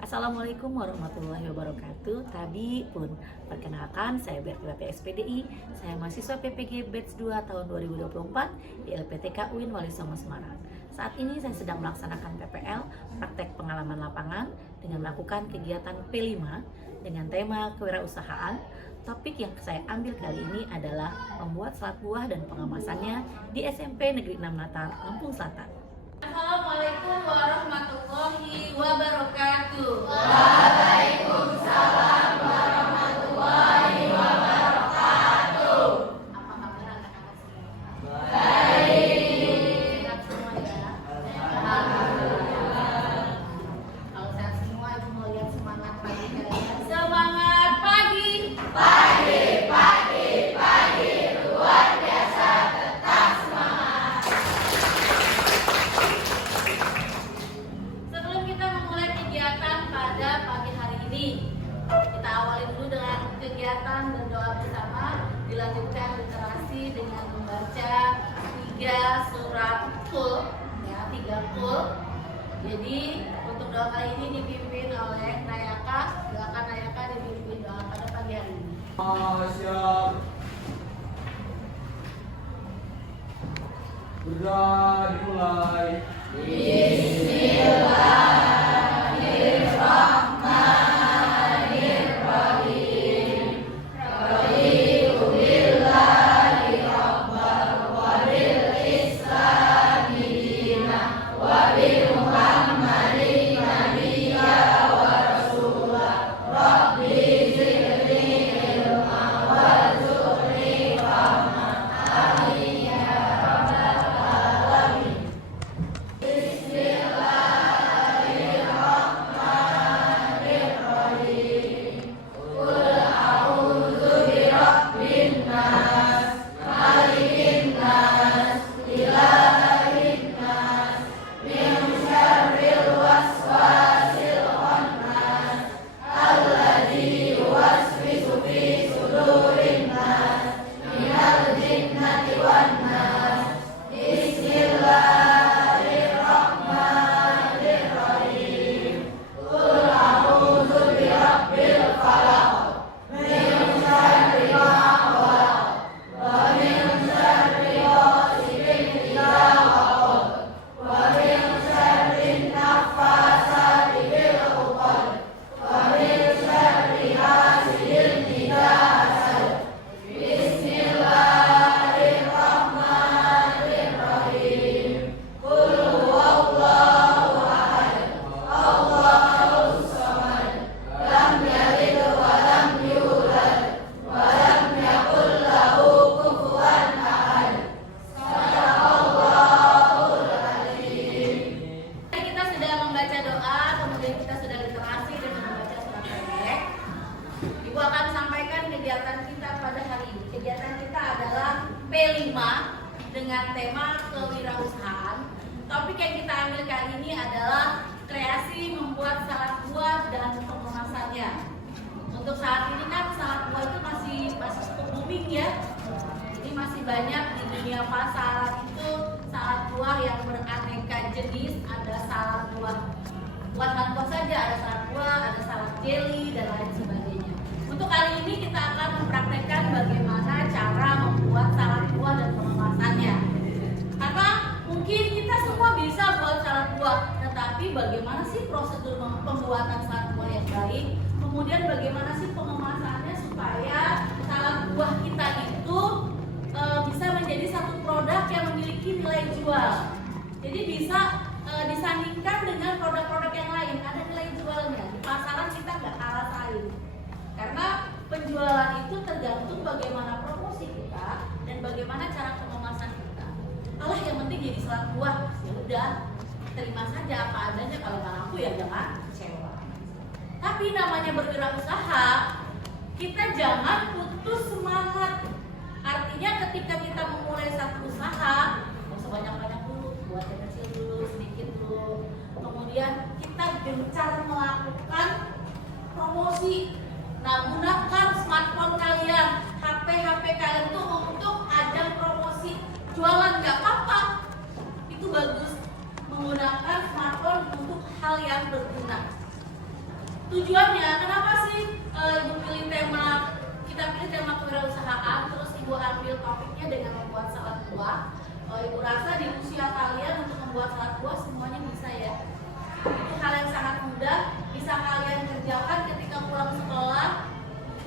Assalamualaikum warahmatullahi wabarakatuh. Tadi pun perkenalkan, saya Berti PSPDI. Saya mahasiswa PPG Batch 2 tahun 2024 di LPTK UIN Wali Songo Semarang. Saat ini saya sedang melaksanakan PPL, praktek pengalaman lapangan, dengan melakukan kegiatan P5 dengan tema kewirausahaan. Topik yang saya ambil kali ini adalah membuat salad buah dan pengemasannya di SMP Negeri 6 Natar, Lampung Selatan. Assalamualaikum warahmatullahi wabarakatuh. Waalaikumsalam warahmatullahi wabarakatuh. Apa kabar anak-anak semua? Baik. Sehat semua ya? Alhamdulillah. Kalau sehat semua, ibu mau lihat semangat pagi kalian. Semangat pagi. Pagi, pagi, pagi, luar biasa, tetap semangat. Sebelum kita memulai kegiatan pada pagi hari ini, kita awali dulu dengan kegiatan berdoa bersama, dilanjutkan literasi dengan membaca 3 surat Qul, ya 3 Qul. Jadi untuk doa kali ini dipimpin oleh Nayaka. Silakan Nayaka dipimpin doa pada pagi hari ini. Siap. Berdoa dimulai. Kita sudah membaca doa, kemudian kita sudah literasi dengan membaca surat pendek. Ibu akan sampaikan kegiatan kita pada hari ini. Kegiatan kita adalah P5 dengan tema kewirausahaan. Topik yang kita ambil kali ini adalah kreasi membuat salad buah dan pengemasannya. Untuk saat ini kan salad buah itu masih cukup booming ya. Jadi masih banyak di dunia pasaran itu salad buah yang beraneka jenis. Ada salad buah buat salad buah saja, ada salad buah, ada salad jelly dan lain sebagainya. Untuk kali ini kita akan mempraktekkan bagaimana cara membuat salad buah dan pengemasannya. Karena mungkin kita semua bisa buat salad buah, tetapi bagaimana sih prosedur pembuatan salad buah yang baik? Kemudian bagaimana sih pengemasannya supaya salad buah kita itu bisa menjadi satu produk yang memiliki nilai jual. Jadi bisa disandingkan dengan produk-produk yang lain, ada nilai jualnya. Di pasaran kita nggak kalah saing. Karena penjualan itu tergantung bagaimana promosi kita dan bagaimana cara pengemasan kita. Allah yang penting jadi salad buah, ya udah terima saja apa adanya, kalau nggak laku ya jangan kecewa. Tapi namanya berwirausaha, kita jangan putus semangat. Artinya ketika kita memulai satu usaha, nggak usah banyak-banyak dulu, buat yang kecil dulu, sedikit dulu. Kemudian kita gencar melakukan promosi. Nah, gunakan smartphone kalian, HP kalian tuh untuk ajang promosi jualan, nggak apa-apa. Itu bagus menggunakan membuat salat buah semuanya bisa ya. Itu hal yang sangat mudah, bisa kalian kerjakan ketika pulang sekolah.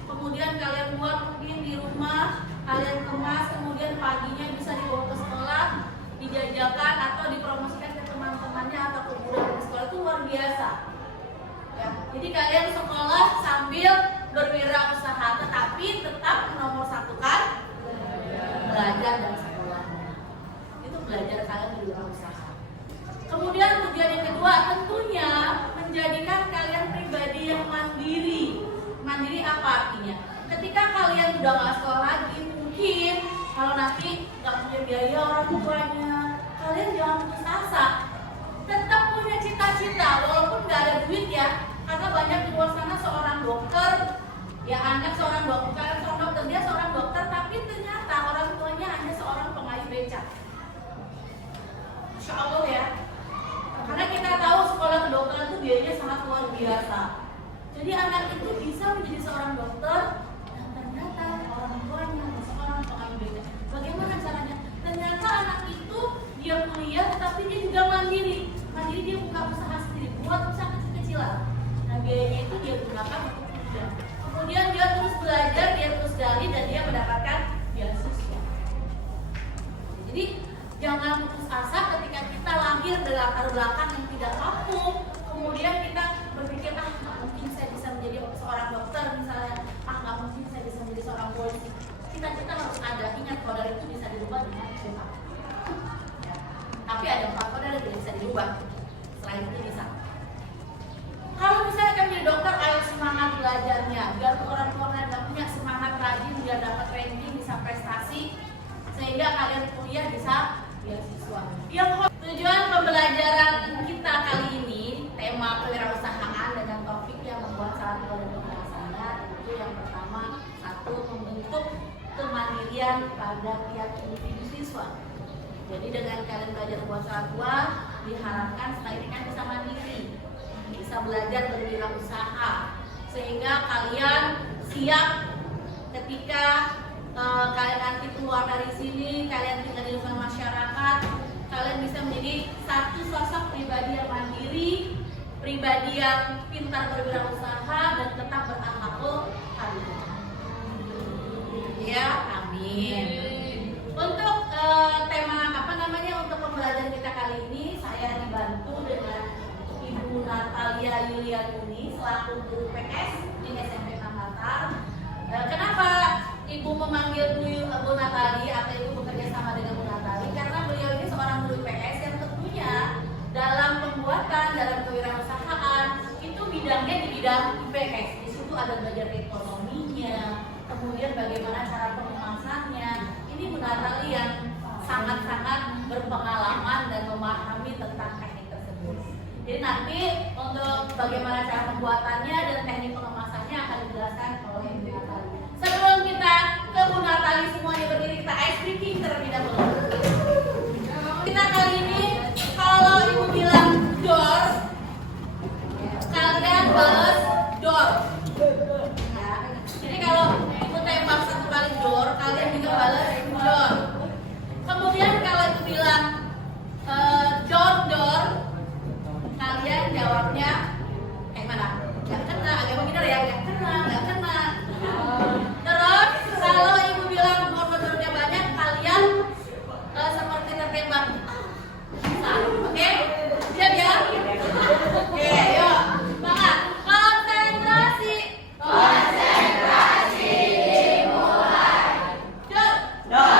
Kemudian kalian buat mungkin di rumah, kalian kemas, kemudian paginya bisa dibawa ke sekolah, dijajakan atau dipromosikan ke teman-temannya atau ke guru di sekolah. Itu luar biasa. Ya, jadi kalian sekolah sambil berwirausaha, tetapi tetap nomor satukan belajar dan sekolahnya. Itu belajar kalian berwirausaha. Kemudian tujuan yang kedua tentunya menjadikan kalian pribadi yang mandiri. Mandiri apa artinya? Ketika kalian udah nggak sekolah lagi, mungkin kalau nanti nggak punya biaya orang tuanya, kalian jangan putus asa. Tetap punya cita-cita, walaupun nggak ada duit ya. Karena banyak di luar sana seorang dokter, ya anak seorang dokter, dia seorang dokter, tapi ternyata orang tuanya hanya seorang pengayuh becak. Masya Allah ya. Karena kita tahu sekolah kedokteran itu biayanya sangat luar biasa. Jadi anak itu bisa menjadi seorang dokter dan ternyata orang tuanya seorang pengayuh becak. Bagaimana caranya? Ternyata anak itu dia kuliah tetapi dia juga mandiri. Mandiri, dia buka usaha sendiri, buat usaha kecil-kecilan. Nah biayanya itu dia gunakan untuk kuliah. Kemudian dia terus belajar, dia terus gali dan dia mendapatkan beasiswa. Jadi jangan putus asa ketika kita lahir dari latar belakang yang tidak mampu. Kemudian kita berpikir, nggak mungkin saya bisa menjadi seorang dokter misalnya, nggak mungkin saya bisa menjadi seorang polisi. Cita-cita harus ada. Ingat kodar itu bisa dirubah dengan doa. Ya. Tapi ada 4 kodar yang tidak bisa dirubah. Selain itu bisa. Kalau misalnya kalian jadi dokter, ayo semangat belajarnya. Biar orang tua kalian nggak punya semangat rajin, biar dapat ranking, bisa prestasi, sehingga kalian kuliah bisa beasiswa. Yang tujuan pembelajaran kita kali ini, tema kewirausahaan dengan topik yang membuat salat buah dan kebiasaan. Itu yang pertama, 1, membentuk kemandirian pada tiap individu siswa. Jadi dengan kalian belajar buat salat buah, diharapkan setelah ini kan bisa mandiri, bisa belajar berwirausaha, sehingga kalian siap ketika kalian nanti keluar dari sini, kalian tinggal di lingkungan masyarakat, kalian bisa menjadi satu sosok pribadi yang mandiri, pribadi yang pintar berwirausaha dan tetap berakhlakul karimah. Ya, amin. Untuk tema untuk pembelajaran kita kali ini, saya dibantu dengan Ibu Natalia Yulianuni selaku guru PS di SMP Nanglatar. Kenapa Ibu memanggil Bu Natali atau Ibu bekerja sama dengan Bu Natali? Karena beliau ini seorang guru PS yang tentunya dalam pembuatan, dalam kewirausahaan itu bidangnya di bidang IPS. Di situ ada belajar ekonominya, kemudian bagaimana cara pengemasannya. Ini Bu Natali yang sangat-sangat berpengalaman dan memahami tentang teknik tersebut. Jadi nanti untuk bagaimana cara pembuatannya dan teknik pengemasannya akan dijelaskan oleh Ibu Natali. Sebelum kita ke Bu Natali semuanya berdiri, kita ice breaking terlebih dahulu. Kita kali ini kalau Ibu bilang door, kalian balas door. Ya. Jadi kalau Ibu tembak satu kali door, kalian juga balas door. Kemudian kalau Ibu bilang door, kalian jawabnya kayak mana? Gak kena, agak begitu ya, gak kena. Terus kalau Ibu bilang door-doornya banyak, kalian seperti tertembak. Oke? Siap ya? Oke, yuk. Semangat. Konsentrasi. Dimulai. Door.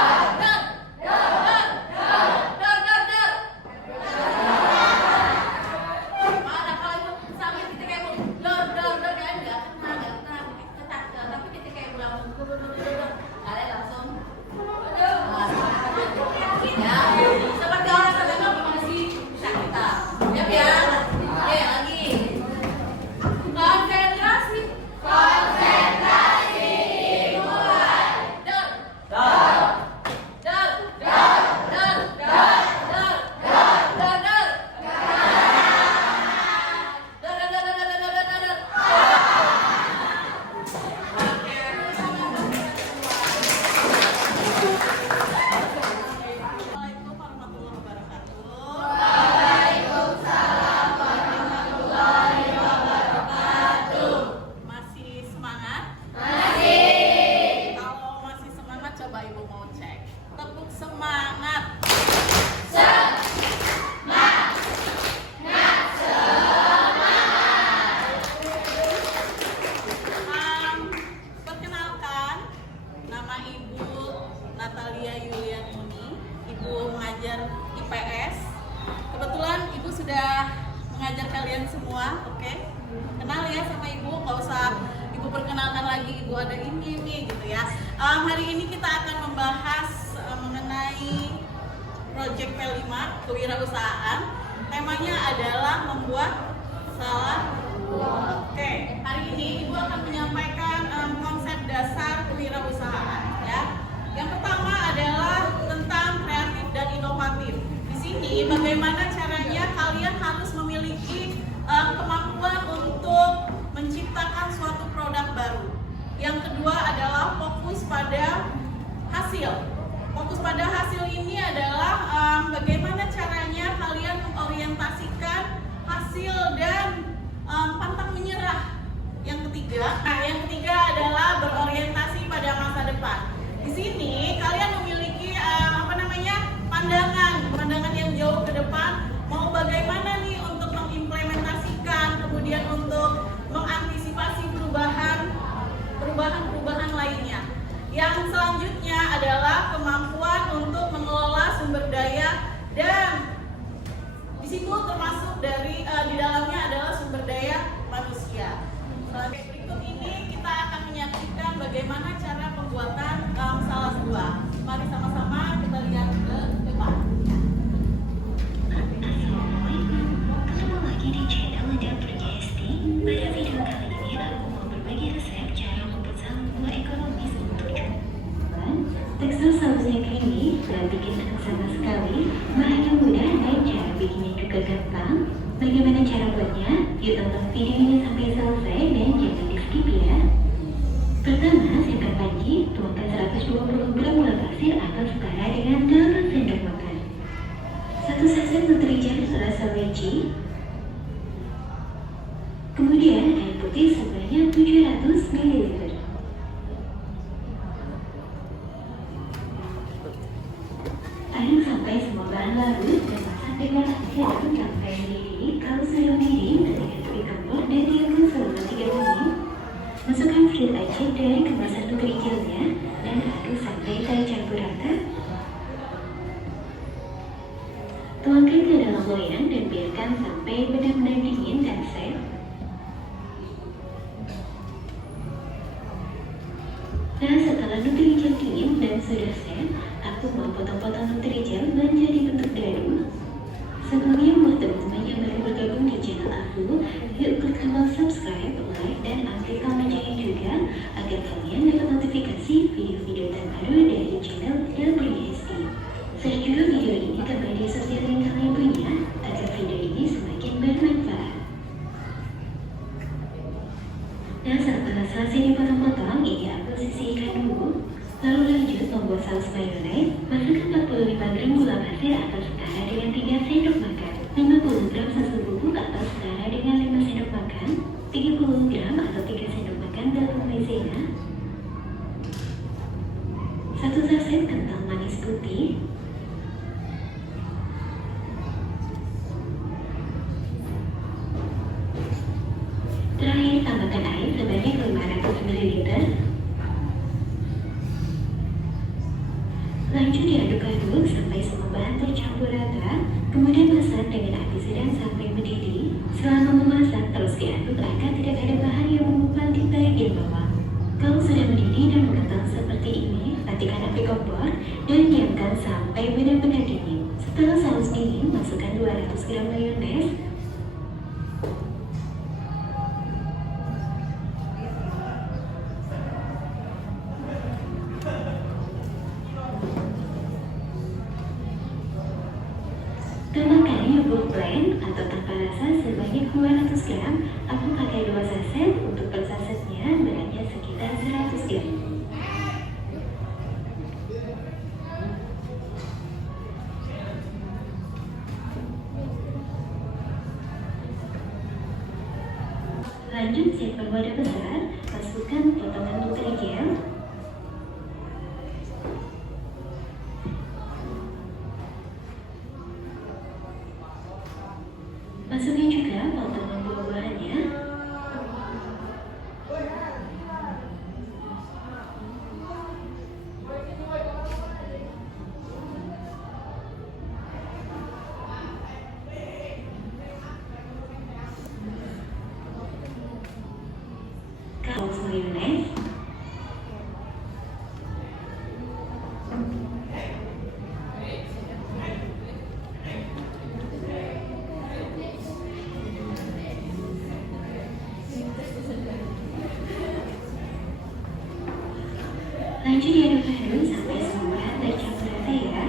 semua, oke? Kenal ya sama ibu, nggak usah ibu perkenalkan lagi ibu ada ini gitu ya. Hari ini kita akan membahas mengenai Project P5 kewirausahaan. Temanya adalah membuat salah dua. Oke, hari ini ibu akan menyampaikan konsep dasar kewirausahaan ya. Yang pertama adalah tentang kreatif dan inovatif. Di sini bagaimana caranya kalian harus memiliki kemampuan untuk menciptakan suatu produk baru. Yang kedua adalah fokus pada hasil. Fokus pada hasil ini adalah bagaimana caranya kalian mengorientasikan hasil dan pantang menyerah. Yang ketiga adalah berorientasi pada masa depan. Di sini kalian memiliki pandangan yang jauh ke depan, mau bagaimana nih untuk mengimplementasikan, kemudian untuk mengantisipasi perubahan lainnya. Yang selanjutnya adalah kemampuan untuk mengelola sumber daya, dan di situ termasuk di dalamnya adalah sumber daya manusia. Berikut ini kita akan menyaksikan bagaimana cara pembuatan salah dua. Mari sama-sama kita lihat ke depan. Ketemu lagi di channel Dapurnya Esti. Pada video kali ini aku mau berbagi resep cara membuat saus buah ekonomis untuk jualan. Tekstur sausnya creamy, gak bikin enak sama sekali. Bahannya mudah dan cara bikinnya juga gampang. Bagaimana cara buatnya? Yuk tonton videonya sampai selesai dan jangan di skip ya. Pertama, siapkan panci, tuangkan 120 gram gula pasir atau setara dengan 8 sendok makan. 1 saset Nutrijel rasa veggie. Kemudian air putih sebanyak 700 ml. Aduk sampai semua bahan larut dan masak dengan api sedang sampai mendidih. Kalau sudah mendidih, matikan api kompor dan diamkan selama 3 menit. Masukkan fruit aci dari kemasan Nutrijelnya dan aduk sampai tercampur rata. Tuangkan ke dalam loyang dan biarkan sampai benar-benar dingin dan set. Nah, setelah Nutrijel dingin dan sudah set, aku mau potong-potong Nutrijel menjadi bentuk dadu. Sebelumnya, buat teman-teman yang baru bergabung di channel aku, yuk klik tombol subscribe, like, dan aktifkan loncengnya juga agar kalian dapat notifikasi video-video terbaru dari channel Dapurnya Esti. Share juga video ini ke media sosial yang kalian punya agar video ini semakin bermanfaat. Nah, setelah selesai dipotong-potong, ini aku sisihkan dulu. Lalu lanjut membuat saus mayonnaise. Masukkan 45 gram gula pasir atau setara dengan 3 sendok makan, 50 gram susu bubuk atau setara dengan 5 sendok makan, 30 gram atau 3 sendok makan gabung maizena, 1 saset kental manis putih, terakhir tambahkan air sebanyak 500 ml. Lanjut diaduk-aduk sampai semua bahan tercampur rata, kemudian masak dengan api sedang sampai mendidih. Selama memasak, terus diaduk agar tidak ada bahan yang mengumpal di bagian bawah. Kalau sudah mendidih dan mengental seperti ini, matikan api kompor dan diamkan sampai benar-benar dingin. Setelah saus dingin, masukkan 200 gram mayones. Tambahkan yogurt blend atau tanpa rasa sebanyak 200 gram. Aku pakai 2 saset, untuk per sasetnya beratnya sekitar 100 gram. Lanjut siapkan wadah besar, masukkan potongan Nutrijel. Masukkan juga potongan buah-buahannya. Lanjut diaduk-aduk sampai semua tercampur rata ya.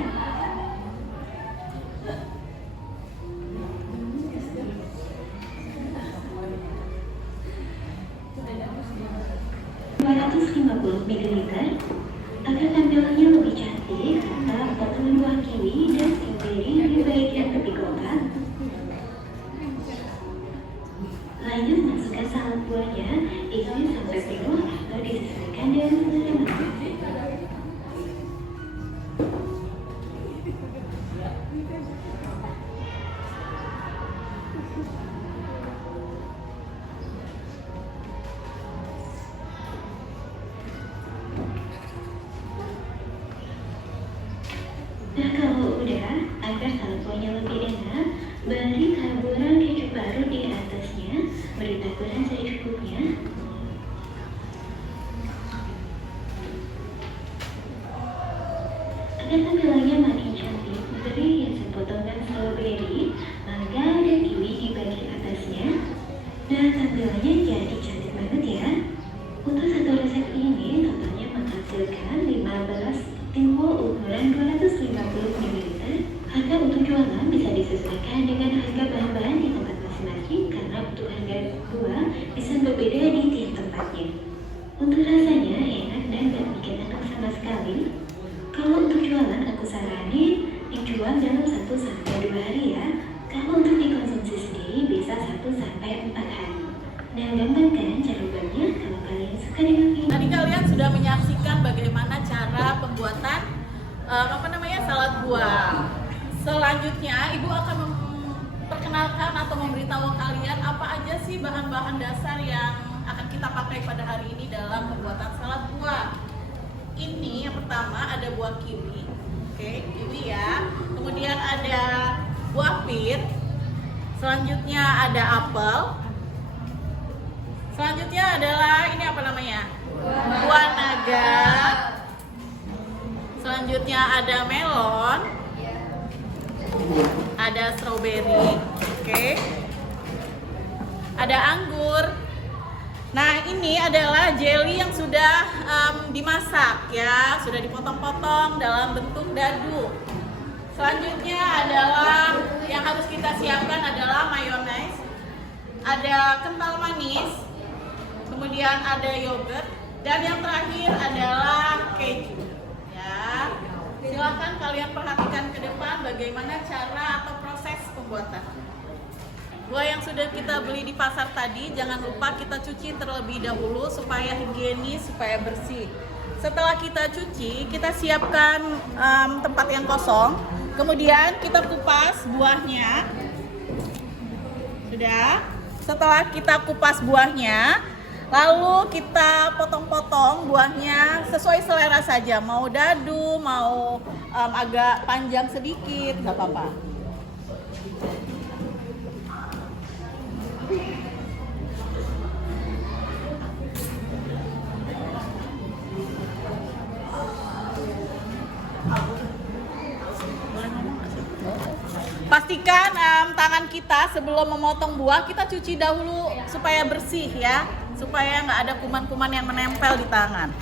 ml. Agar tampilannya lebih cantik, kita potong buah kiwi dan stroberi di bagian tepi kotak. Lanjut masukkan salad buahnya, isi sampai penuh atau disesuaikan dengan selera. Nah kalau udah, agar salad buahnya lebih enak, beri taburan keju parut di atasnya, beri taburan secukupnya. Agar tampilannya makin cantik, beri hiasan potongan stroberi, mangga dan kiwi di bagian atasnya. Nah tampilannya jadi cantik banget ya. Untuk satu resep ini totalnya menghasilkan 15 timbul ukuran 250 ml. Harga untuk jualan bisa disesuaikan dengan harga bahan-bahan di tempat masing-masing karena untuk harga buah bisa berbeda di tiap tempatnya. Untuk rasanya enak dan gak bikin enak sama sekali. Kalau untuk jualan aku saranin dijual dalam 1-2 hari ya. Kalau untuk dikonsumsi sendiri bisa 1-4 hari. Nah gampang kan cara buatnya kalau kalian suka dengan video. Tadi kalian sudah menyaksikan bagaimana cara pembuatan salad buah. Selanjutnya ibu akan memperkenalkan atau memberitahu kalian apa aja sih bahan-bahan dasar yang akan kita pakai pada hari ini dalam pembuatan salad buah. Ini yang pertama ada buah kiwi, oke, kiwi ya. Kemudian ada buah pir. Selanjutnya ada apel. Selanjutnya adalah ini apa namanya? Buah naga. Selanjutnya ada melon. Ada stroberi, oke. Ada anggur. Nah, ini adalah jelly yang sudah dimasak ya, sudah dipotong-potong dalam bentuk dadu. Selanjutnya adalah yang harus kita siapkan adalah mayones. Ada kental manis. Kemudian ada yogurt dan yang terakhir adalah keju. Ya, silahkan kalian perhatikan ke depan bagaimana cara atau proses pembuatan. Buah yang sudah kita beli di pasar tadi jangan lupa kita cuci terlebih dahulu supaya higienis, supaya bersih. Setelah kita cuci, kita siapkan tempat yang kosong. Kemudian kita kupas buahnya. Sudah. Setelah kita kupas buahnya, lalu kita potong-potong buahnya sesuai selera saja. Mau dadu, mau agak panjang sedikit, nggak apa-apa. Pastikan tangan kita sebelum memotong buah kita cuci dahulu supaya bersih ya, supaya nggak ada kuman-kuman yang menempel di tangan.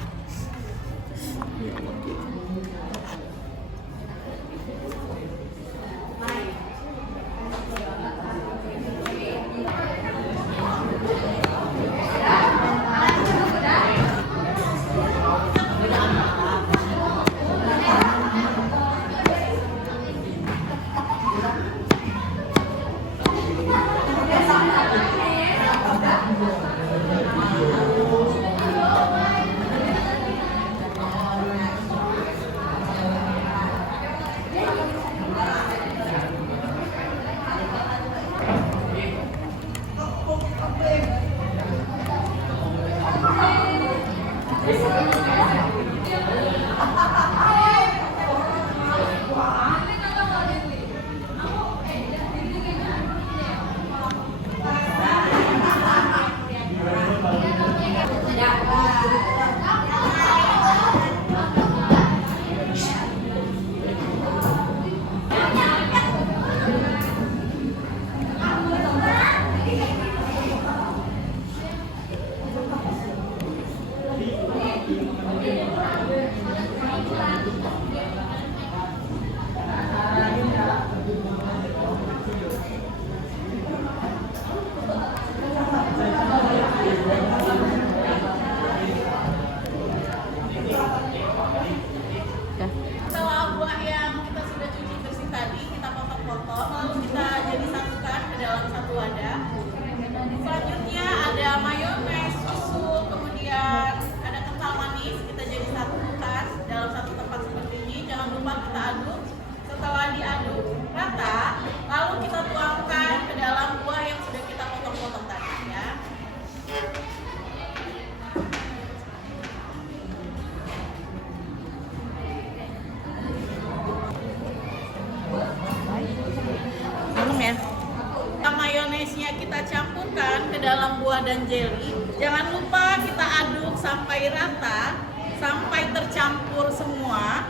mayonesnya kita campurkan ke dalam buah dan jelly. Jangan lupa kita aduk sampai rata, sampai tercampur semua.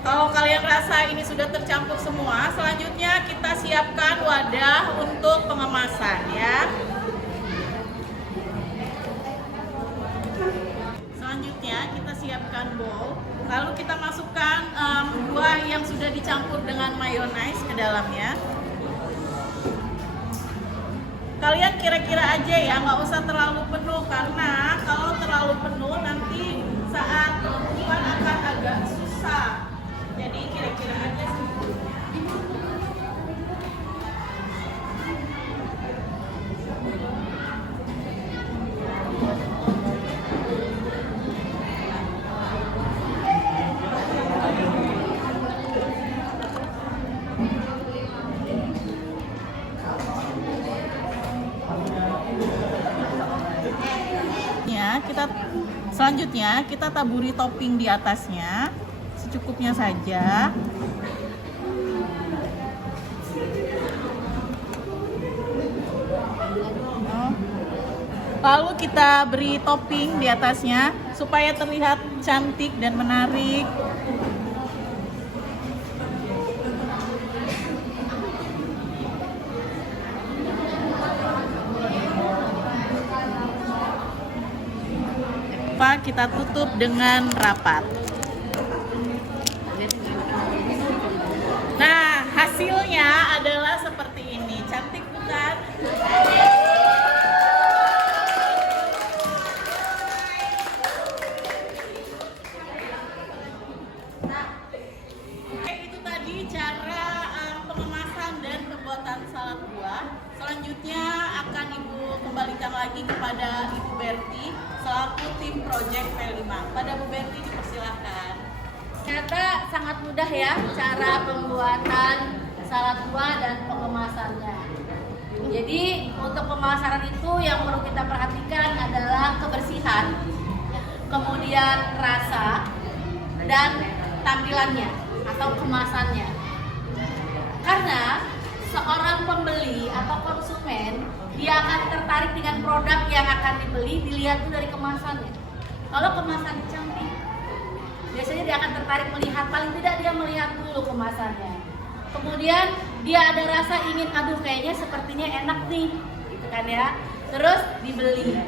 Kalau kalian rasa ini sudah tercampur semua, selanjutnya kita siapkan wadah untuk pengemasan ya. Selanjutnya kita siapkan bowl, lalu kita masukkan buah yang sudah dicampur dengan mayones ke dalamnya. Kalian kira-kira aja ya, nggak usah terlalu penuh, karena kalau terlalu penuh nanti saat pengukuran akan agak susah. Jadi kira-kira aja sih. Selanjutnya kita taburi topping di atasnya secukupnya saja. Lalu kita beri topping di atasnya supaya terlihat cantik dan menarik. Kita tutup dengan rapat. Nah, hasilnya adalah seperti ini. Cantik bukan? Nah, itu tadi cara pengemasan dan pembuatan salad buah. Selanjutnya akan Ibu kembalikan lagi kepada Ibu Berti selaku tim Project P5. Pada Bu Berti dipersilahkan. Ternyata sangat mudah ya cara pembuatan salad buah dan pengemasannya. Jadi untuk pemasaran itu yang perlu kita perhatikan adalah kebersihan, kemudian rasa, dan tampilannya atau kemasannya. Karena seorang pembeli atau konsumen dia akan tertarik dengan produk yang akan dibeli dilihat tuh dari kemasannya. Kalau kemasannya cantik, biasanya dia akan tertarik melihat, paling tidak dia melihat dulu kemasannya. Kemudian dia ada rasa ingin, aduh kayaknya sepertinya enak nih, gitu kan ya. Terus dibeli.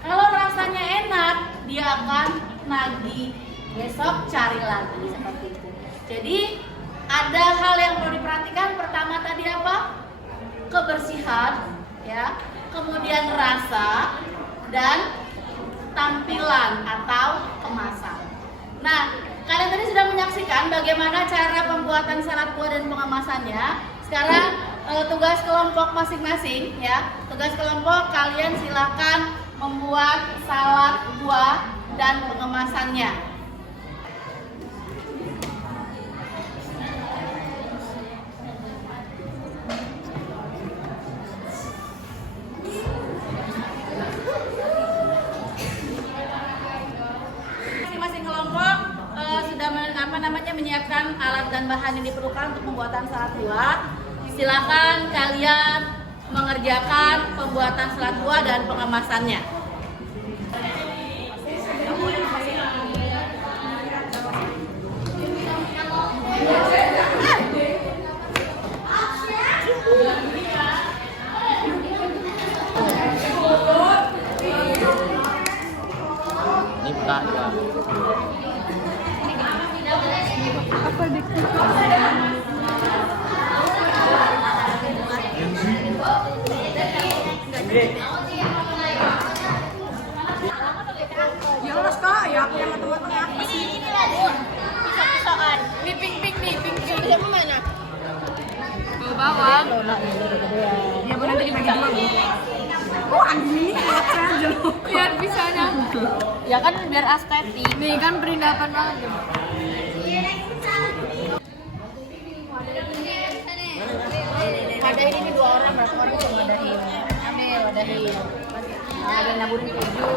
Kalau rasanya enak, dia akan nagih, besok cari lagi seperti itu. Jadi ada hal yang perlu diperhatikan. Pertama tadi apa? Kebersihan, ya. Kemudian rasa dan tampilan atau kemasan. Nah, kalian tadi sudah menyaksikan bagaimana cara pembuatan salad buah dan pengemasannya. Sekarang tugas kelompok masing-masing, ya. Tugas kelompok kalian silakan membuat salad buah dan pengemasannya. Menyiapkan alat dan bahan yang diperlukan untuk pembuatan salad buah. Silakan kalian mengerjakan pembuatan salad buah dan pengemasannya. Ya Allah kak, ya aku yang matang-matang apa sih? Ini lah Bu, pisau-pisauan. Ini pink nih, pink yang mana? Bau bawang. Ya Bu, nanti dibagi dua Bu. Oh Andi, kacau aja. Biar bisanya. Ya kan biar estetik. Nih kan perindapan banget. Ngadain ini 2 orang, berapa orang bisa ngadain? Ambil, wadahin. Ada naburin keju.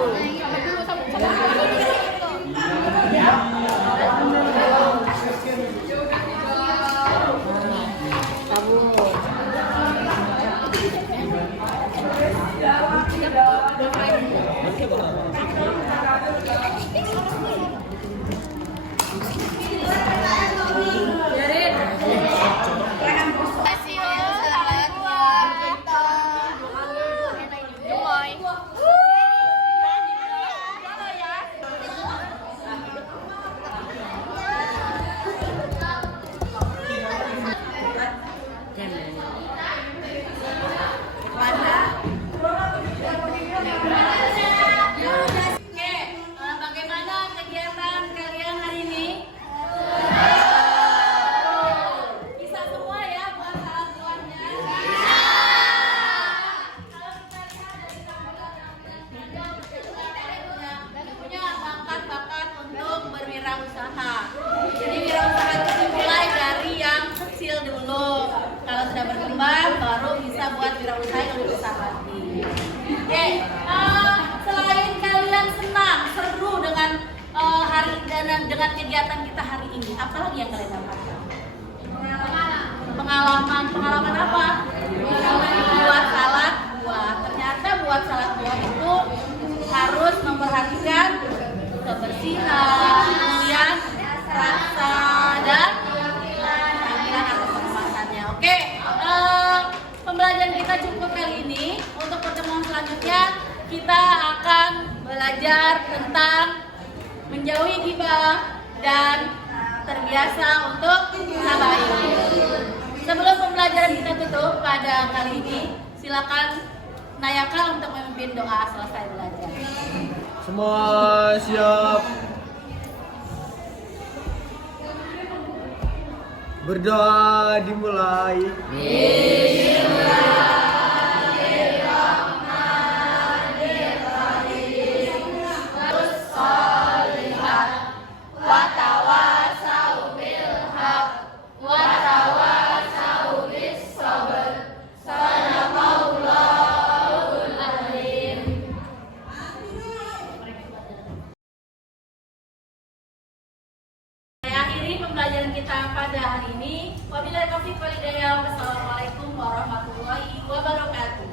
buat wirausaha yang lebih besar lagi. Oke, selain kalian senang, seru dengan hari dengan kegiatan kita hari ini, apa lagi yang kalian dapatkan? Pengalaman apa? Buat salad buah. Ternyata buat salad buah itu harus memperhatikan kebersihan, kemudian rasa dan tampilan atau kemasannya. Oke, pembelajaran kita cukup kali ini. Untuk pertemuan selanjutnya kita akan belajar tentang menjauhi ghibah dan terbiasa untuk sabar. Sebelum pembelajaran kita tutup pada kali ini, silakan Nayaka untuk memimpin doa selesai belajar. Semua siap. Berdoa dimulai. Saya akhiri pembelajaran kita pada hari ini. Wabillahi taufiq wal hidayah. Wassalamualaikum warahmatullahi wabarakatuh.